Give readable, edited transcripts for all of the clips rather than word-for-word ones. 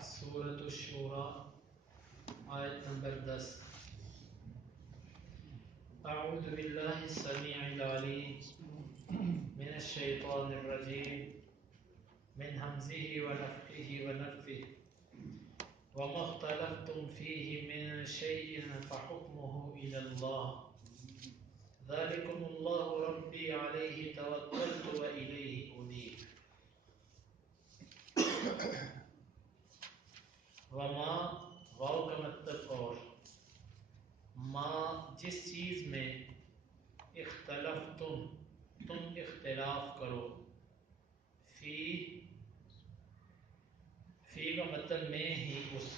سورۃ الشورى آیت نمبر 10. اعوذ باللہ السمیع العلیم من الشیطان الرجیم من حمزہ ونفخہ ونفثہ وما اختلفتم فیہ من شیء فحکمہ الی اللہ ذلکم اللہ ربی علیہ توکلت والیہ انیب. وما واو کا مطلب اور، ما جس چیز میں اختلفتم تم اختلاف کرو، فی کا مطلب میں ہی اس،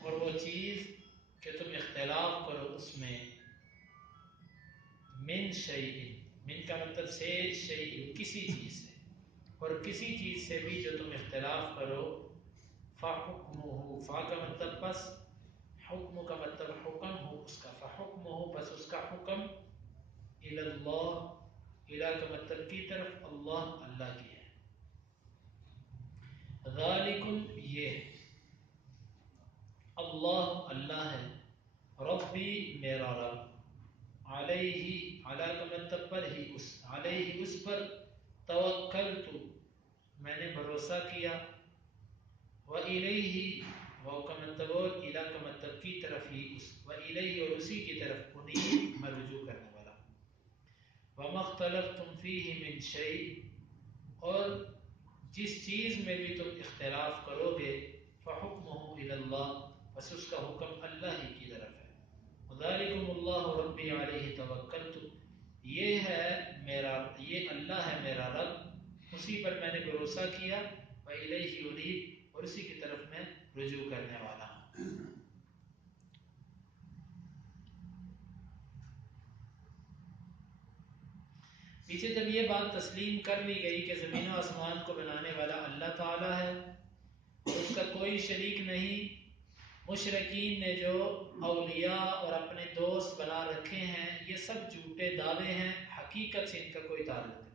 اور وہ چیز کہ تم اختلاف کرو اس میں، من شیء من کا مطلب سے شیء کسی چیز سے، اور کسی چیز سے بھی جو تم اختلاف کرو، فحکمہ فا کا مطلب پس، حکم کا مطلب حکم ہو اس کا، فحکمہ پس اس کا حکم، الی اللہ الی کا مطلب کی طرف، اللہ اللہ کی ہے. ذالکم یہ، اللہ اللہ ہے، ربی میرا رب، علیہ علی کا مطلب پر ہی اس، علیہ اس پر، توکلت میں نے بھروسہ کیا، وَإِلَيْهِ وہ کا مطلب اور، الی کا مطلب کی طرف ہی اس، وَإِلَيْهِ اور اسی کی طرف، انیب میں رجوع کرنے والا. وَمَا اخْتَلَفْتُمْ فِيهِ مِنْ شَيْءٍ اور جس چیز میں بھی تم اختلاف کرو گے، فَحُكْمُهُ إِلَى اللَّهِ بس اس کا حکم اللہ ہی کی طرف ہے. وَذَلِكُمُ اللَّهُ رَبِّي عَلَيْهِ تَوَكَّلْتُ یہ اللہ ہے میرا رب، اسی پر میں نے بھروسہ کیا، وَإِلَيْهِ أُنِيبُ اور اسی کی طرف میں رجوع کرنے والا ہوں. پیچھے جب یہ بات تسلیم کر لی گئی کہ زمین و آسمان کو بنانے والا اللہ تعالیٰ ہے اور اس کا کوئی شریک نہیں، مشرکین نے جو اولیاء اور اپنے دوست بنا رکھے ہیں یہ سب جھوٹے دعوے ہیں، حقیقت سے ان کا کوئی تعلق نہیں.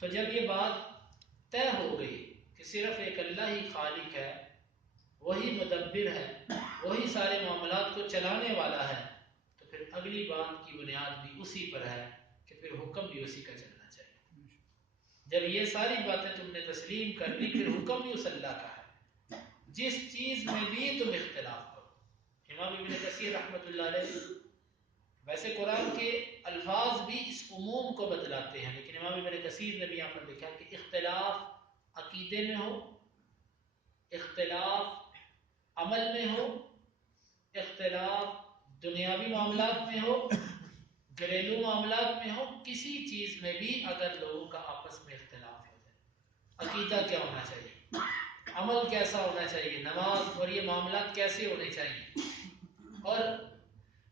تو جب یہ بات طے ہو گئی کہ صرف ایک اللہ ہی خالق ہے، وہی مدبر ہے، وہی سارے معاملات کو چلانے والا ہے، تو پھر اگلی بات کی بنیاد بھی اسی پر ہے کہ پھر حکم بھی اسی کا چلنا چاہیے. جب یہ ساری باتیں تم نے تسلیم کر لی، پھر حکم بھی اس اللہ کا ہے، جس چیز میں بھی تم اختلاف کرو. امام ابن کثیر رحمۃ اللہ علیہ، ویسے قرآن کے الفاظ بھی اس عموم کو بتلاتے ہیں، لیکن امام ابن کثیر نے بھی یہاں پر لکھا کہ اختلاف عقیدے میں ہو، اختلاف عمل میں ہو، اختلاف دنیاوی معاملات میں ہو، گھریلو معاملات میں ہو، کسی چیز میں بھی اگر لوگوں کا آپس میں اختلاف ہو جائے، عقیدہ کیا ہونا چاہیے، عمل کیسا ہونا چاہیے، نماز اور یہ معاملات کیسے ہونے چاہیے، اور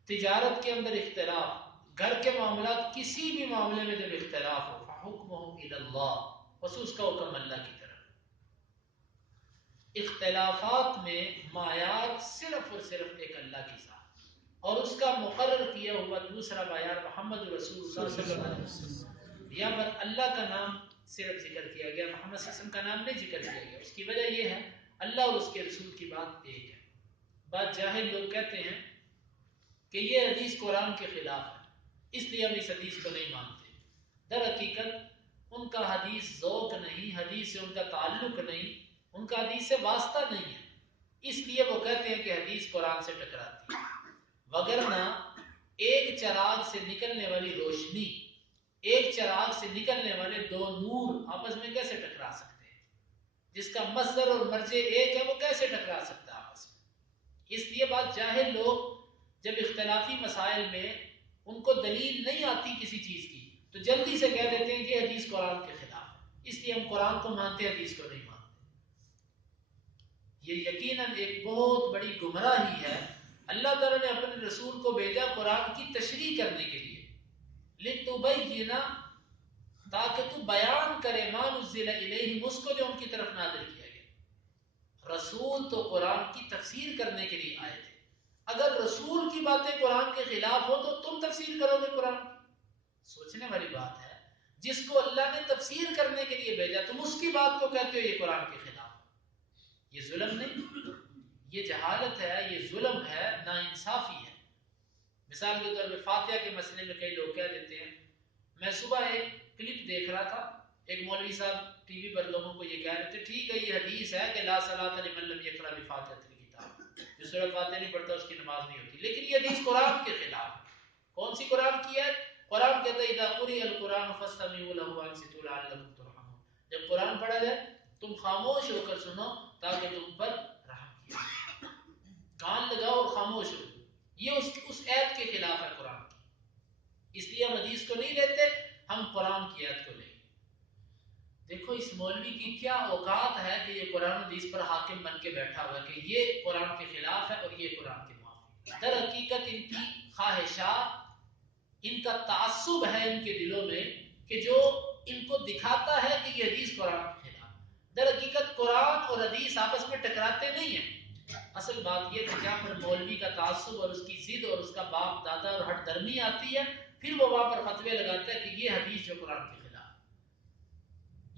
تجارت کے اندر اختلاف، گھر کے معاملات، کسی بھی معاملے میں جب اختلاف ہو، فحکمہ الی اللہ بس اس کا حکم اللہ کی طرف. اختلافات میں معیار صرف اور صرف ایک اللہ کی ذات اور اس کا مقرر کیا ہوا دوسرا معیار محمد رسول اللہ صلی اللہ علیہ وسلم. یہاں پر اللہ کا نام صرف ذکر کیا گیا، محمد صلی اللہ علیہ وسلم کا نام نہیں ذکر کیا گیا. اس کی وجہ یہ ہے اللہ اور اس کے رسول کی بات ایک ہے. بعض جاہل لوگ کہتے ہیں کہ یہ حدیث قرآن کے خلاف ہے، اس لیے ہم اس حدیث کو نہیں مانتے. در حقیقت ان کا حدیث ذوق نہیں، حدیث سے ان کا تعلق نہیں، ان کا حدیث سے واسطہ نہیں ہے، اس لیے وہ کہتے ہیں کہ حدیث قرآن سے ٹکراتی ہے. وگرنہ ایک چراغ سے نکلنے والی روشنی، ایک چراغ سے نکلنے والے دو نور آپس میں کیسے ٹکرا سکتے ہیں؟ جس کا مصدر اور مرجع ایک ہے وہ کیسے ٹکرا سکتا ہے آپس میں؟ اس لیے بعض جاہل لوگ جب اختلافی مسائل میں ان کو دلیل نہیں آتی کسی چیز کی تو جلدی سے کہہ دیتے ہیں کہ یہ حدیث قرآن کے خلاف ہے، اس لیے ہم قرآن کو مانتے ہیں، حدیث کو نہیں مانتے. یہ یقیناً ایک بہت بڑی گمراہی ہے. اللہ تعالیٰ نے اپنے رسول کو بھیجا قرآن کی تشریح کرنے کے لیے، لِتُبَيِّنَ تاکہ تو بیان کرے، مَا نُزِّلَ إِلَيْهِمْ اس کو جو ان کی طرف نازل کیا گیا. رسول تو قرآن کی تفسیر کرنے کے لیے آئے تھے، اگر رسول کی باتیں قرآن کے خلاف ہو تو تم تفسیر کرو گے قرآن کی؟ سوچنے والی بات ہے. جس کو اللہ نے تفسیر کرنے کے لیے بھیجا، تم اس کی بات کو کہتے ہو یہ قرآن کے خلاف ہے۔ یہ ظلم نہیں، یہ جہالت ہے، یہ ظلم ہے، ناانصافی ہے۔ مثال کے طور پہ فاتحہ کے مسئلے میں کئی لوگ کہہ دیتے ہیں، میں صبح ایک کلپ دیکھ رہا تھا، ایک مولوی صاحب ٹی وی پر لوگوں کو یہ کہہ رہے تھے، ٹھیک ہے یہ حدیث ہے کہ لا صلاۃ لمن لم یقرأ بفاتحۃ الکتاب، جو سورۃ فاتحہ نہیں پڑھتا اس کی نماز نہیں ہوتی، لیکن یہ حدیث قرآن کے خلاف ہے۔ کون سی قرآن کی ہے؟ قرآن کہتا ہے اذا قرئ القرآن فاستمعوا له وانصتوا لعلکم ترحمون، جب قرآن پڑھا جائے تم خاموش ہو کر سنو تاکہ تم پر رحم کیا جائے۔ کان لگاؤ اور خاموش ہو، یہ اس ایت کے خلاف ہے قرآن کی، اس لیے ہم حدیث کو نہیں لیتے، ہم قرآن کی ایت کو لیں گے۔ دیکھو اس مولوی کی کیا اوقات ہے کہ یہ قرآن حدیث پر حاکم بن کے بیٹھا ہوا ہے کہ یہ قرآن کے خلاف ہے اور یہ قرآن کے موافق ہے۔ در حقیقت ان کی خواہشات، ان کا تعصب ہے ان کے دلوں میں کہ جو ان کو دکھاتا ہے کہ یہ حدیث قرآن کے خلاف ہے۔ در حقیقت قرآن اور حدیث آپس میں ٹکراتے نہیں ہیں، اصل بات یہ کہ جہاں پر مولوی کا تعصب اور اس کی ضد اور اس کا باپ دادا اور ہٹ درمی آتی ہے، پھر وہ وہاں پر فتوے لگاتا ہے کہ یہ حدیث جو قرآن کے خلاف ہے۔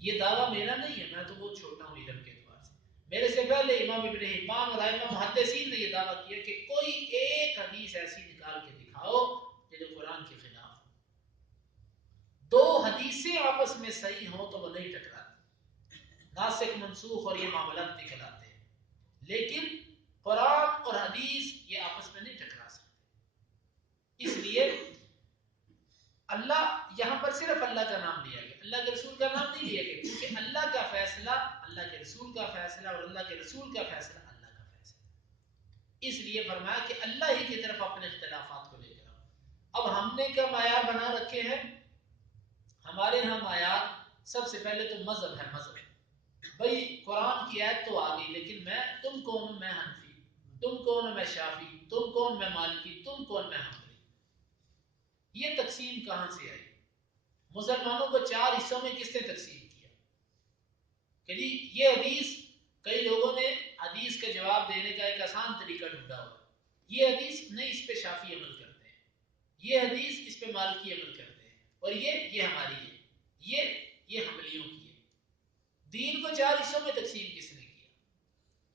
یہ دعویٰ میرا نہیں ہے، میں تو بہت چھوٹا ہوں علم کے اعتبار سے، میرے سے پہلے امام ابن حبان اور ائمہ محدثین نے یہ دعویٰ کیا کہ کوئی ایک حدیث ایسی نکال کے دکھاؤ کہ جو قرآن کے خلاف ہو۔ دو حدیثیں آپس میں صحیح ہوں تو وہ نہیں ٹکراتی، ناسخ منسوخ اور یہ معاملات نکل آتے ہیں، لیکن قرآن اور حدیث یہ آپس میں نہیں ٹکرا سکتے۔ اس لیے اللہ یہاں پر صرف اللہ کا نام لیا گیا، اللہ کے رسول کا نام نہیں لیا گیا، کیونکہ اللہ کا فیصلہ اللہ کے رسول کا فیصلہ اور اللہ کے رسول کا فیصلہ اللہ کا فیصلہ، اس لیے فرمایا کہ اللہ ہی کی طرف اپنے اختلافات کو لے کر آؤ۔ اب ہم نے کیا معیار بنا رکھے ہیں؟ ہمارے ہاں معیار سب سے پہلے تو مذہب ہے، مذہب بھائی قرآن کی آیت تو آ گئی، لیکن تم کون ہو؟ میں حنفی، تم کون ہو؟ میں شافعی، تم کون؟ میں مالکی، تم کون؟ میں حنبلی۔ یہ تقسیم کہاں سے آئی؟ مسلمانوں کو چار حصوں میں کس نے تقسیم کیا کہ جی یہ حدیث، کئی لوگوں نے حدیث کا جواب دینے کا ایک آسان طریقہ ڈھونڈا ہوا، یہ حدیث نہیں، اس پہ شافعی عمل کرتے ہیں، یہ حدیث اس پہ مالکی عمل کرتے ہیں، اور یہ ہماری ہے، یہ حنبلیوں کی ہے۔ دین کو چار حصوں میں تقسیم کس نے کیا؟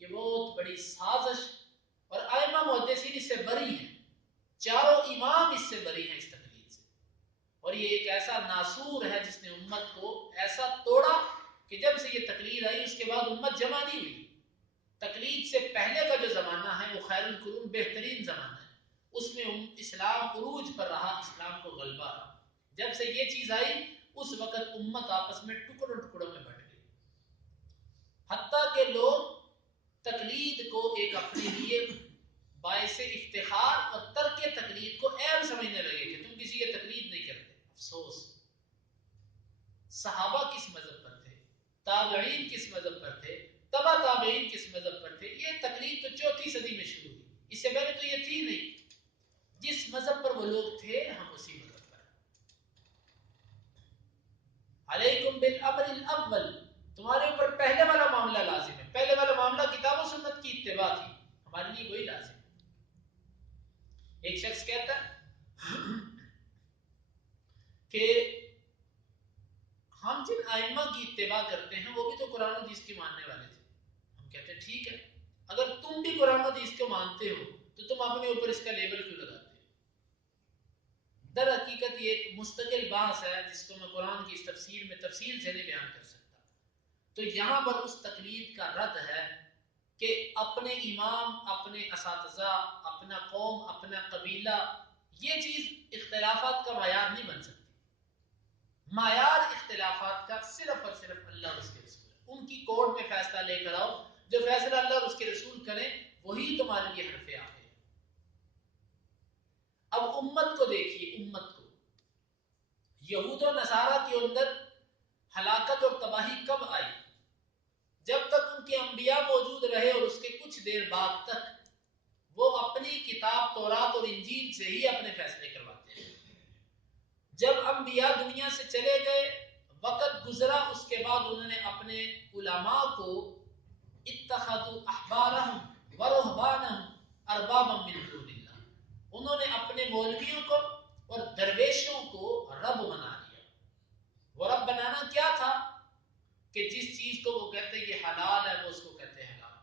یہ بہت بڑی سازش، اور ائمہ محدثین اس سے بری ہیں، چاروں امام اس سے بری ہیں، اس تقلید سے، اور یہ ایک ایسا ناسور ہے جس نے امت کو ایسا توڑا کہ جب سے یہ تقلید آئی اس کے بعد امت جمع نہیں ہوئی۔ تقلید سے پہلے کا جو زمانہ ہے وہ خیر القرون بہترین زمانہ ہے، اس میں اسلام عروج پر رہا، اسلام کو غلبہ رہا۔ جب سے یہ چیز آئی اس وقت امت آپس میں ٹکڑوں ٹکڑوں میں بٹ گئی، حتیٰ کہ لوگ تقلید کو ایک اپنے لیے باعث افتخار اور ترک تقلید کو عیب سمجھنے لگے کہ تم کسی کی تقلید نہیں کرتے۔ افسوس، صحابہ کس مذہب پر تھے؟ تابعین کس مذہب پر تھے؟ تبع تابعین کس مذہب پر تھے؟ یہ تقلید تو 4 صدی میں شروع ہوئی، اس سے پہلے تو یہ تھی نہیں۔ جس مذہب پر وہ لوگ تھے ہم اسی مذہب پر۔ علیکم بالامر الاول، تمہارے اوپر پہلے والا معاملہ لازم ہے، پہلے والا معاملہ کتاب و سنت کی اتباع تھی، ہمارے لیے وہی لازم ہے۔ ایک شخص کہتا ہے کہ ہم جن ائمہ کی اتباع کرتے ہیں وہ بھی تو قرآن و حدیث کے ماننے والے تھے۔ ہم کہتے ہیں ٹھیک ہے، اگر تم بھی قرآن و حدیث کو مانتے ہو تو تم اپنے اوپر اس کا لیبل کیوں لگاتے ہو؟ در حقیقت یہ ایک مستقل بحث ہے جس کو میں قرآن کی اس تفسیر میں تفصیل سے نہیں بیان کر سکتا۔ تو یہاں پر اس تقلید کا رد ہے کہ اپنے امام، اپنے اساتذہ، اپنا قوم، اپنا قبیلہ، یہ چیز اختلافات کا معیار نہیں بن سکتی۔ معیار اختلافات کا صرف اور صرف اللہ اور اس کے رسول ہے۔ ان کی کورٹ میں فیصلہ لے کر آؤ، جو فیصلہ اللہ اور اس کے رسول کریں وہی تمہارے لیے حرف آخر ہے۔ اب امت کو دیکھیے، امت کو یہود و نصارہ کے اندر ہلاکت اور تباہی کب آئی؟ جب تک ان کے انبیاء موجود رہے اور اس کے کچھ دیر بعد تک وہ اپنی کتاب تورات اور انجیل سے ہی اپنے فیصلے کرواتے ہیں۔ جب انبیاء دنیا سے چلے گئے، وقت گزرا، اس کے بعد انہوں نے اپنے علماء کو اتخذوا احبارهم ورهبانهم اربابا من دون اللہ، انہوں نے اپنے مولویوں کو اور درویشوں کو رب بنا لیا۔ وہ رب بنانا کیا تھا کہ جس چیز کو وہ کہتے ہیں یہ حلال ہے وہ اس کو کہتے ہیں حلال،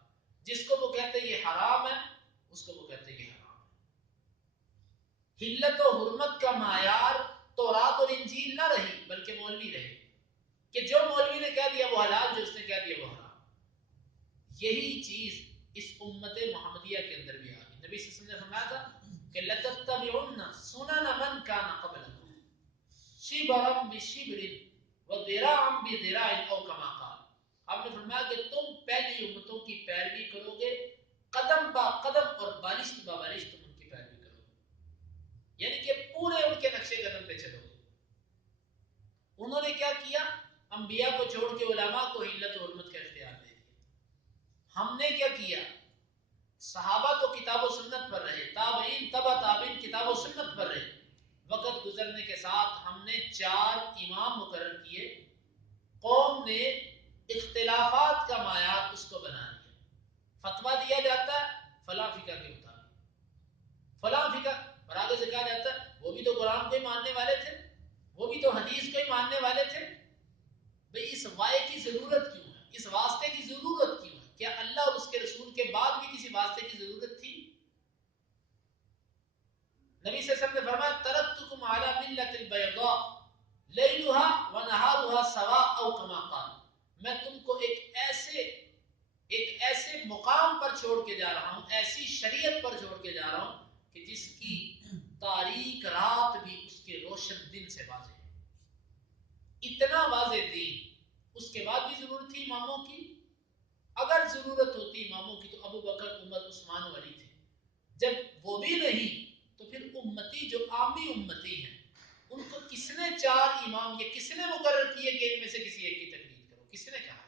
جس کو وہ کہتے ہیں یہ حرام ہے اس کو وہ کہتے ہیں یہ حرام ہے۔ حلت و حرمت کا معیار تورات اور انجیل نہ رہی بلکہ مولوی رہے، کہ جو مولوی نے کہہ دیا وہ حلال، جو اس نے کہہ دیا وہ حرام۔ یہی چیز اس امت محمدیہ کے اندر بھی آ گئی۔ نبی صلی اللہ علیہ وسلم نے فرمایا تھا کہ لَتَتَّبِعُنَّ سُنَنَ مَنْ كَانَ قَبْلَكُمْ شِبْرًا بِشِبْرٍ وَذِرَاعًا بِذِرَاعٍ أَوْ كَمَا قَالَ۔ آپ نے فرمایا کہ تم پہلی امتوں کی پیروی کرو گے، قدم با قدم اور بالشت با بالشت تم ان کی پیروی کرو گے، یعنی کہ پورے ان کے نقشے قدم پہ چلو گے۔ انہوں نے کیا کیا؟ انبیاء کو چھوڑ کے علماء کو حلت و حرمت کا اختیار دے دیا۔ ہم نے کیا کیا؟ صحابہ تو کتاب و سنت پر رہے، تابعین تبع تابعین کتاب و سنت پر رہے۔ وقت گزرنے کے ساتھ ہم نے 4 امام مقرر کیے، قوم نے اختلافات کا معیار اس کو بنا دیا۔ فتویٰ دیا جاتا ہے فلاں فقہ کے مطابق، فلاں فقہ، اور آگے سے کہا جاتا ہے وہ بھی تو قرآن کو ہی ماننے والے تھے، وہ بھی تو حدیث کو ہی ماننے والے تھے۔ بھئی اس وائے کی ضرورت کیوں ہے؟ اس واسطے کی ضرورت کیوں ہے؟ کیا اللہ اور اس کے رسول کے بعد بھی کسی واسطے کی ضرورت تھی؟ نبی صلی اللہ علیہ وسلم نے فرمایا ترکتکم علی ملۃ البیضاء لیلھا ونہارھا سواء او کما قال، میں تم کو ایک ایسے مقام پر چھوڑ کے جا رہا ہوں، ایسی شریعت پر چھوڑ کے جا رہا ہوں کہ جس کی تاریک رات بھی اس کے روشن دن سے واضح ہے۔ اتنا واضح دین، اس کے بعد بھی ضرورت تھی اماموں کی؟ اگر ضرورت ہوتی اماموں کی تو ابو بکر، عمر، عثمان و علی تھے۔ جب وہ بھی نہیں تو پھر امتی جو عامی امتی ہیں ان کو کس نے 4 امام یا کس نے مقرر کیے کہ ان میں سے کسی ایک کی تقلید کرو؟ کس نے کہا؟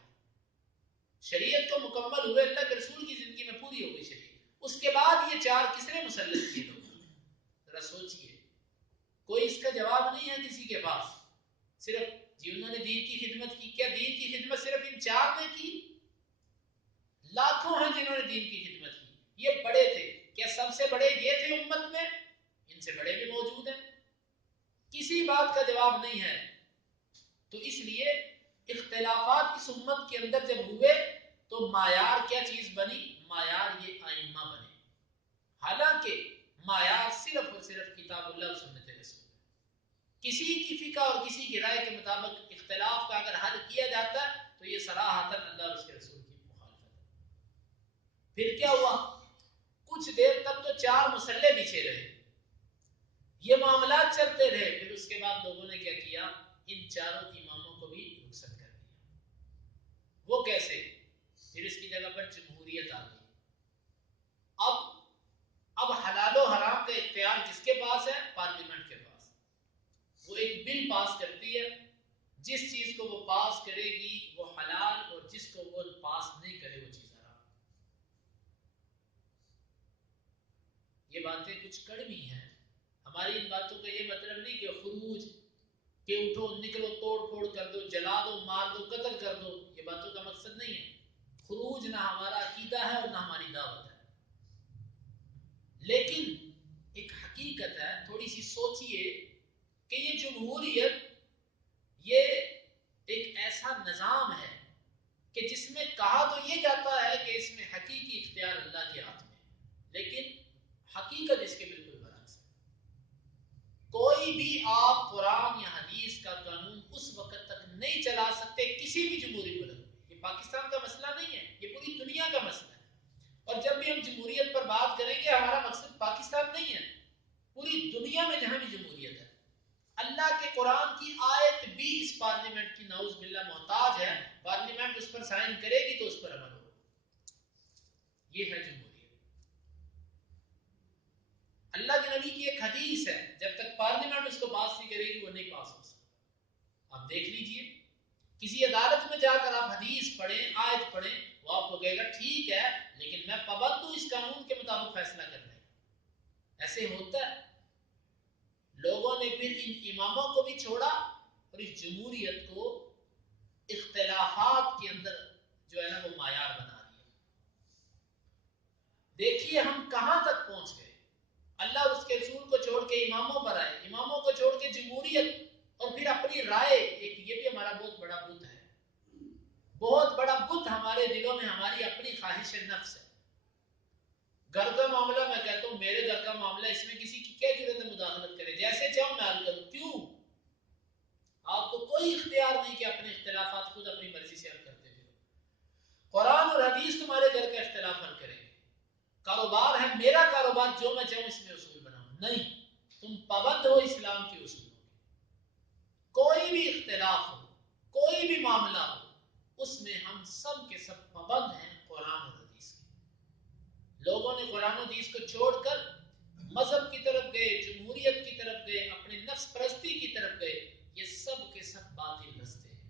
شریعت تو مکمل ہوئے، اللہ کے رسول کی زندگی میں پوری ہو گئی شریعت، اس کے بعد یہ 4 کس نے مسلط کیے؟ لوگ ذرا سوچئے، کوئی اس کا جواب نہیں ہے کسی کے پاس۔ صرف جی انہوں نے دین کی خدمت کی۔ کیا دین کی خدمت صرف ان 4 نے کی؟ لاکھوں ہیں جنہوں نے دین کی خدمت کی، یہ بڑے تھے۔ کیا سب سے بڑے یہ تھے امت میں؟ ان سے بڑے بھی موجود ہیں، کسی بات کا جواب نہیں ہے۔ تو اس لیے اختلافات اس امت کے اندر جب ہوئے تو معیار کیا چیز بنی؟ معیار یہ ائمہ بنے، حالانکہ معیار صرف اور صرف کتاب اللہ اور سنت رسول۔ کسی کی فقہ اور کسی کی رائے کے مطابق اختلاف کا اگر حل کیا جاتا ہے تو یہ صراحتاً اللہ اور اس کے رسول کی مخالفت ہے۔ پھر کیا ہوا؟ کچھ دیر تک تو 4 مسلح بچھے رہے، یہ معاملات چلتے رہے، پھر اس کے بعد لوگوں نے کیا کیا؟ ان 4 اماموں کو بھی رخصت کر دیا۔ وہ کیسے؟ پھر اس کی جگہ پر جمہوریت آ گئی۔ اب حلال و حرام کا اختیار کس کے پاس ہے؟ پارلیمنٹ کے پاس۔ وہ ایک بل پاس کرتی ہے، جس چیز کو وہ پاس کرے گی وہ حلال، اور جس کو وہ پاس نہیں کرے وہ چیز حرام۔ یہ باتیں کچھ کڑوی ہیں، ہماری ان باتوں کا یہ مطلب نہیں کہ خروج، کہ اٹھو نکلو توڑ پھوڑ کر دو، جلا دو، مار دو، قتل کر دو، یہ باتوں کا مقصد نہیں ہے۔ خروج نہ ہمارا عقیدہ ہے اور نہ ہماری دعوت ہے، لیکن ایک حقیقت ہے، تھوڑی سی سوچئے کہ یہ جمہوریت یہ ایک ایسا نظام ہے کہ جس میں کہا تو یہ جاتا ہے کہ اس میں حقیقی اختیار اللہ کے ہاتھ میں، لیکن حقیقت اس کے بالکل برعکس ہے۔ کوئی بھی آپ قرآن یا حدیث کا قانون اس وقت تک نہیں چلا سکتے کسی بھی جمہوری ملک میں۔ یہ پاکستان کا مسئلہ نہیں ہے، یہ پوری دنیا کا مسئلہ ہے۔ اور جب بھی ہم جمہوریت پر بات کریں گے ہمارا مقصد پاکستان نہیں ہے، پوری دنیا میں جہاں بھی جمہوریت ہے۔ اللہ کے قرآن کی آیت بھی اس پارلیمنٹ کی نعوذ باللہ محتاج ہے، پارلیمنٹ اس پر سائن کرے گی تو اس پر عمل ہوگا۔ یہ ہے جمہوریت۔ اللہ کے نبی کی ایک حدیث ہے، جب تک پارلیمنٹ اس کو پاس نہیں کرے گی وہ نہیں پاس ہو سکتا۔ آپ دیکھ لیجئے، کسی عدالت میں جا کر آپ حدیث پڑھیں، آیت پڑھیں، وہ آپ کو کہے گا ٹھیک ہے لیکن میں پابند ہوں اس قانون کے مطابق فیصلہ کرنے کا۔ ایسے ہوتا ہے۔ لوگوں نے پھر ان اماموں کو بھی چھوڑا اور اس جمہوریت کو اختلافات کے اندر جو ہے نا وہ معیار بنا دیا۔ دیکھیے ہم کہاں تک پہنچ گئے۔ اللہ اور اس کے رسول کو چھوڑ کے اماموں پر آئے، اماموں کو چھوڑ کے جمہوریت، اور پھر اپنی رائے، ایک یہ بھی ہمارا بہت بڑا بت ہے، بہت بڑا بت ہمارے دلوں میں ہماری اپنی خواہش نفس ہے. گھر کا معاملہ میں کہتا ہوں میرے گھر کا معاملہ، اس میں کسی کی کیا ضرورت ہے مداخلت کرے، جیسے چاہوں میں حل کروں. کیوں؟ آپ کو کوئی اختیار نہیں کہ اپنے اختلافات خود اپنی مرضی سے حل کرتے ہو. قرآن اور حدیث تمہارے گھر کا اختلاف حل کریں گے. کاروبار ہے میرا کاروبار، جو میں چاہوں اس میں اصول بناؤں نہیں، تم پابند ہو اسلام کے اصولوں کے. کوئی بھی اختلاف ہو، کوئی بھی معاملہ ہو، اس میں ہم سب کے سب پابند ہیں قرآن اور حدیث کے. لوگوں نے قرآن و حدیث کو چھوڑ کر مذہب کی طرف گئے، جمہوریت کی طرف گئے، اپنے نفس پرستی کی طرف گئے. یہ سب کے سب باطل راستے ہیں.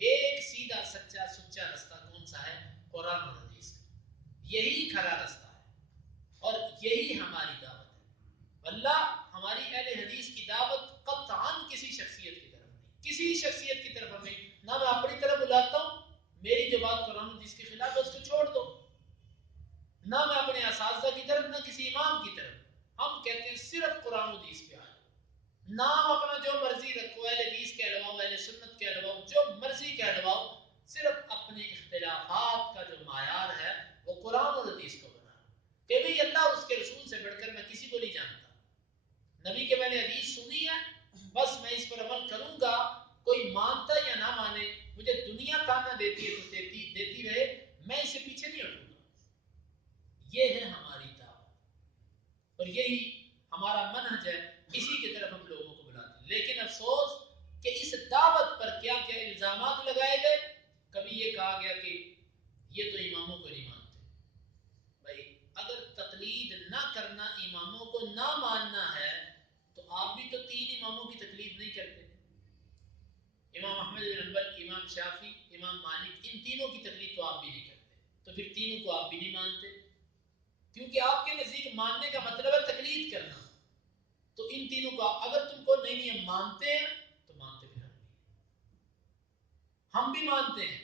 ایک سیدھا سچا سچا راستہ کون سا ہے؟ قرآن اور حدیث کا. یہی کھرا راستہ ہے اور یہی ہماری دعوت ہے. اللہ ہماری اہل حدیث کی دعوت قطعاً کسی شخصیت کی طرف نہیں، کسی شخصیت کی طرف نہیں. نہ میں اپنی طرف بلاتا ہوں، میری جو بات قرآن و حدیث کے خلاف ہے اس کو چھوڑ دو. نہ میں اپنے اساتذہ کی طرف، نہ کسی امام کی طرف. ہم کہتے ہیں صرف قرآن و حدیث پہ آئے. نام اپنا جو مرضی رکھو، اہل حدیث کہلواؤ، اہل سنت کہلواؤ، جو مرضی کہلواؤ، صرف اپنے اختلافات کا جو معیار ہے وہ قرآن اور حدیث کو بنا کہ بھئی اللہ اور اس کے رسول سے بڑھ کر میں کسی کو نہیں جانتا. نبی کے میں نے حدیث سنی ہے، بس میں اس پر عمل کروں گا. کوئی مانتا یا نہ مانے، مجھے دنیا تانا دیتی ہے تو دیتی رہے، میں اسے پیچھے نہیں ہٹوں گا. یہ ہے ہماری دعوت اور یہی ہمارا منہج ہے. اسی کی طرف ہم لوگوں کو بلاتے ہیں. لیکن افسوس کہ اس دعوت پر کیا کیا الزامات لگائے گئے. کبھی یہ کہا گیا کہ یہ تو اماموں کو نہیں مانتے. بھائی اگر تقلید نہ کرنا اماموں کو نہ ماننا ہے تو آپ بھی تو 3 اماموں کی تقلید نہیں کرتے. امام احمد بن حنبل، امام شافعی، امام مالک، ان تینوں کی تقلید تو آپ بھی نہیں کرتے. تو پھر تینوں کو آپ بھی نہیں مانتے، کیونکہ آپ کے نزدیک ماننے کا مطلب ہے تقلید کرنا. تو ان تینوں کو اگر تم کو نہیں ہم مانتے ہیں تو مانتے پھر ہم بھی مانتے ہیں.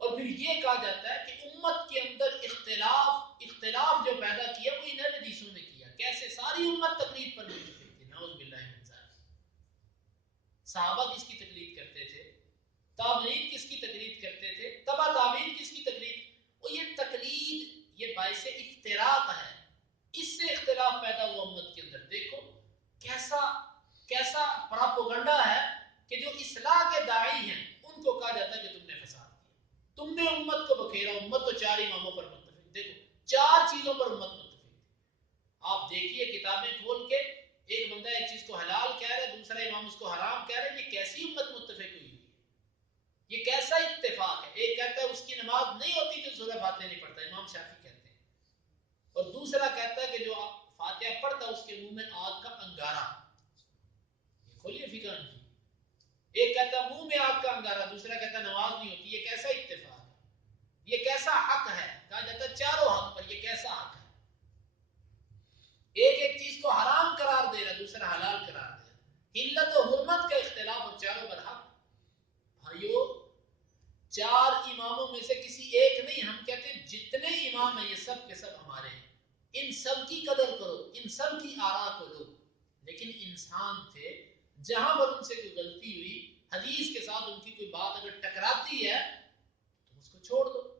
اور پھر یہ کہا جاتا ہے کہ امت کے اندر اختلاف جو پیدا کیا وہ ان حدیثوں نے کیا. کیسے؟ ساری امت تقلید پر متفق تھی. نعوذ باللہ من ذالک. صحابہ کس کی تقلید کرتے تھے؟ تابعین کس کی تقلید کرتے تھے؟ تبع تابعین کس کی تقلید؟ وہ یہ تقلید یہ باعث افتراق ہے. اس سے اختلاف پیدا ہوا امت کے اندر. دیکھو کیسا پراپوگنڈا ہے کہ جو اصلاح کے داعی ہیں ان کو کہا جاتا ہے کہ تم نے فساد کیا، تم نے امت کو بکھیرا. امت تو 4 اماموں پر متفق. دیکھو 4 چیزوں پر امت متفق تھی. آپ دیکھیے کتابیں کھول کے، ایک بندہ ایک چیز کو حلال کہہ رہا ہے، دوسرا امام اس کو حرام کہہ رہا ہے. یہ کیسی امت متفق ہوئی ہے؟ یہ کیسا اتفاق ہے؟ ایک کہتا ہے اس کی نماز نہیں ہوتی جو سورہ فاتحہ نہیں پڑھتا، امام شافعی کہتے ہیں. اور دوسرا کہتا ہے کہ جو فاتحہ پڑھتا اس کے منہ میں آگ کا انگارہ. یہ کھولیے فقہ کی. ایک کہتا ہے منہ میں آگ کا انگارہ، دوسرا کہتا ہے نماز نہیں ہوتی. یہ کیسا اتفاق ہے؟ یہ کیسا حق ہے؟ کہا جاتا ہے چاروں حق پر یہ کیسا حق ہے؟ ایک چیز کو حرام قرار دے رہا ہے، دوسرا حلال قرار دے رہا ہے. علت و حرمت کا اختلاف اور چاروں پر حق. بھائیو 4 اماموں میں سے کسی ایک نہیں، ہم کہتے ہیں جتنے امام ہیں یہ سب کے سب ہمارے ہیں. ان سب کی قدر کرو، ان سب کی آراء کو لو. لیکن انسان تھے، جہاں پر ان سے کوئی غلطی ہوئی، حدیث کے ساتھ ان کی کوئی بات اگر ٹکراتی ہے تو اس کو چھوڑ دو.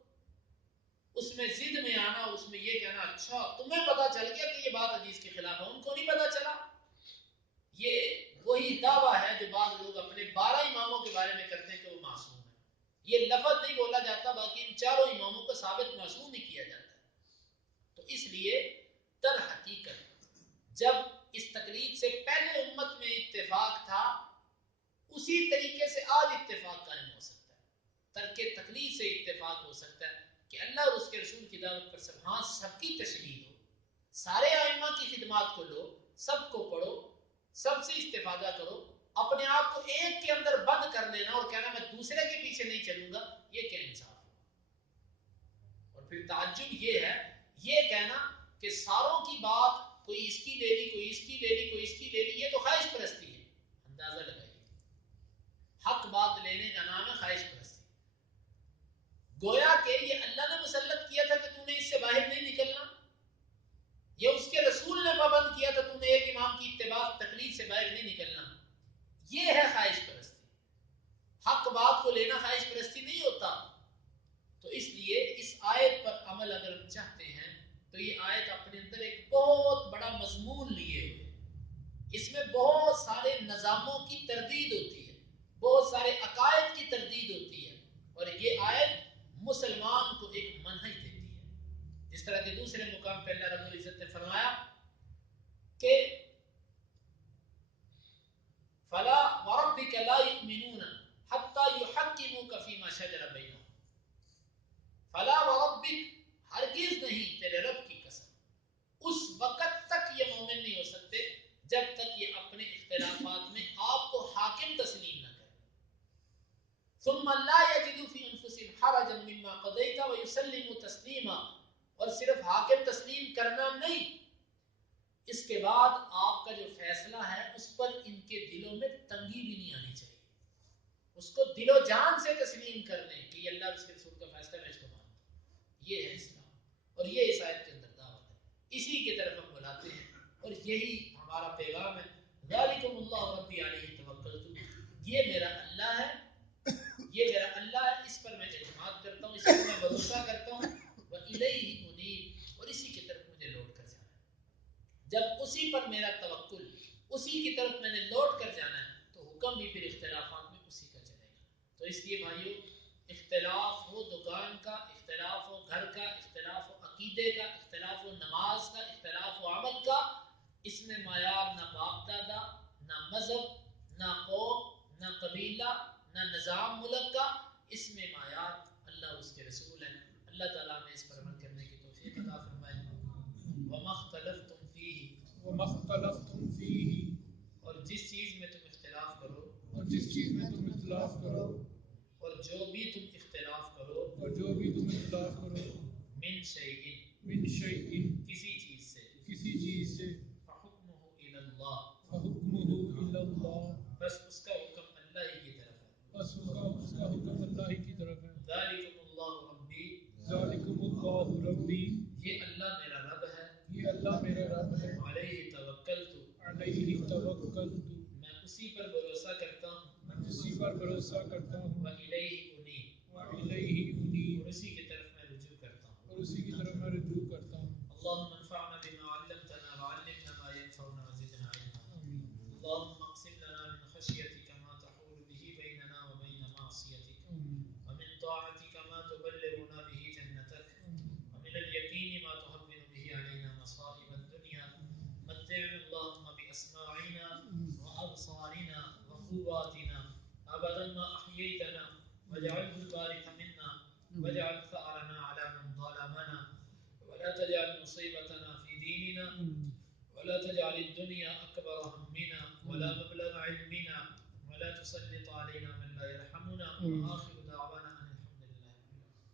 اس میں ضد میں آنا، اس میں یہ کہنا اچھا تمہیں پتا چل گیا کہ یہ بات حدیث کے خلاف ہے، ان کو نہیں پتا چلا. یہ وہی دعویٰ ہے جو بعض لوگ اپنے 12 اماموں کے بارے میں کرتے ہیں کہ وہ معصوم ہیں. یہ لفظ نہیں بولا جاتا، باقی ان چاروں اماموں کو ثابت معصوم ہی کیا جاتا ہے. تو اس لیے در حقیقت جب اس تقلید سے پہلے امت میں اتفاق تھا، اسی طریقے سے آج اتفاق قائم ہو سکتا ہے. ترک تقلید سے اتفاق ہو سکتا ہے کہ اللہ اور اس کے رسول کی دعوت پر سب کی تشریح ہو. سارے ائمہ کی خدمات کو لو، سب کو پڑھو، سب سے استفادہ کرو. اپنے آپ کو ایک کے اندر بند کر لینا اور کہنا میں دوسرے کے پیچھے نہیں چلوں گا، یہ کیا انصاف ہے؟ اور پھر تعجب یہ ہے، یہ کہنا کہ ساروں کی بات کوئی اس کی لے لی، کوئی اس کی لے لی، کوئی اس کی لے لی، یہ تو خواہش پرستی ہے. اندازہ لگائیے، حق بات لینے کا نام ہے خواہش پرستی. گویا کہ یہ اللہ نے مسلط کیا تھا کہ تم نے اس سے باہر نہیں نکلنا، یہ اس کے رسول نے پابند کیا تھا تم نے ایک امام کی اتباع تقلید سے باہر نہیں نکلنا. یہ ہے خواہش پرستی. حق بات کو لینا خواہش پرستی نہیں ہوتا. تو اس لیے اس آیت پر عمل اگر ہم چاہتے ہیں تو یہ آیت اپنے اندر ایک بہت بڑا مضمون لیے ہوئے. اس میں بہت سارے نظاموں کی تردید ہوتی ہے, بہت سارے عقائد کی تردید ہوتی ہے, اور یہ آیت مسلمان کو ایک منہج دیتی ہے. جس طرح کہ دوسرے مقام پہ اللہ رب العزت نے فرمایا کہ فلا وربک لا یؤمنون حتی یحکموک فیما شجر بینہم. فلا وربک, ہرگز نہیں تیرے رب کی قسم, اس وقت تک یہ مومن نہیں ہو سکتے جب تک یہ اپنے اختلافات میں آپ کو حاکم تسلیم نہ کریں. ثم لا یجدوا فی انفسہم حرجا مما قضیت ویسلموا تسلیما. اور صرف حاکم تسلیم کرنا نہیں, اس کے بعد آپ کا جو فیصلہ ہے اس پر ان کے دلوں میں تنگی بھی نہیں آنی چاہیے. اس کو دل و جان سے تسلیم کر لیں کہ یہ اللہ اس کے رسول کا فیصلہ, میں اس کو مانتا ہوں. یہ ہے اسلام, اور یہ اس آیت کے اندر دعوت ہے. اسی کی طرف ہم بلاتے ہیں, اور یہی ہمارا پیغام ہے. ذالکم اللہ ربی علیہ توکلت, یہ میرا اللہ ہے, یہ میرا اللہ ہے, اس پر میں اعتماد کرتا ہوں, اس پر میں بھروسہ کرتا ہوں. وَإِلَيْهِ أُنِيبُ, اور اسی کی طرف مجھے لوٹ کر جانا ہے. جب اسی پر میرا توکل, اسی کی طرف میں نے لوٹ کر جانا ہے, تو حکم بھی پھر اختلافات میں اسی کا چلے گا. تو اس لیے بھائیو, اختلاف ہو دکان کا, اختلاف ہو گھر کا, اختلاف ہو عقیدے کا, اختلاف ہو نماز کا, اختلاف ہو عمل کا, اس میں معیار نہ باپ دادا, نہ مذہب, نہ قوم, نہ قبیلہ, نہ نظام ملک کا. اس میں معیار اللہ اور اس کے رسول ہیں. اللہ تعالیٰ نے اس پر عمل کرنے کی توفیق عطا فرمائے. وَمَا اخْتَلَفْتُمْ فِيهِ, وَمَا اخْتَلَفْتُمْ فِيهِ, اور جس چیز میں تم اختلاف کرو, اور جس چیز میں تم اختلاف کرو, اور جو بھی تم اختلاف کرو, اور جو بھی تم اختلاف کرو, من شیء, من شیء, کسی چیز سے, کسی چیز سے, فحکمہ الی اللہ, فحکمہ الی اللہ, بس اس کا حکم اللہ ہی کی طرف ہے. بس اس کا حکم اللہ ہی کی طرف ہے. ذالکم اللہ ربی, ذالکم اللہ ربی, یہ اللہ میرا رب ہے. یہ اللہ میرا رب ہے. علیہ توکلت, علیہ توکلت, میں اسی پر بھروسہ کرتا ہوں. میں اسی پر بھروسہ کرتا ہوں. وإلیہ انیب, وإلیہ انیب, اور اسی کی طرف میں رجوع کرتا ہوں. اور اسی کی طرف میں رجوع کرتا ہوں. اللهم انفعنا بما علمتنا وعلمنا ما ينفعنا وزدنا علما. اللهم اقسم لنا من خشيتك ما تحول به بيننا وبين معصيتك, ومن طاعتك ما تبلغنا به جنتك, ومن اليقين ما تهون به علينا مصائب الدنيا. متعنا اللهم بأسماعنا وأبصارنا وقواتنا أبدا ما أحييتنا, واجعله الوارث منا, واجعل ثأرنا على من ظلمنا, ولا تجعل مصيبتنا في ديننا, ولا تجعل الدنيا أكبر همنا ولا مبلغ علمنا, ولا تسلط علينا من لا يرحمنا. وآخر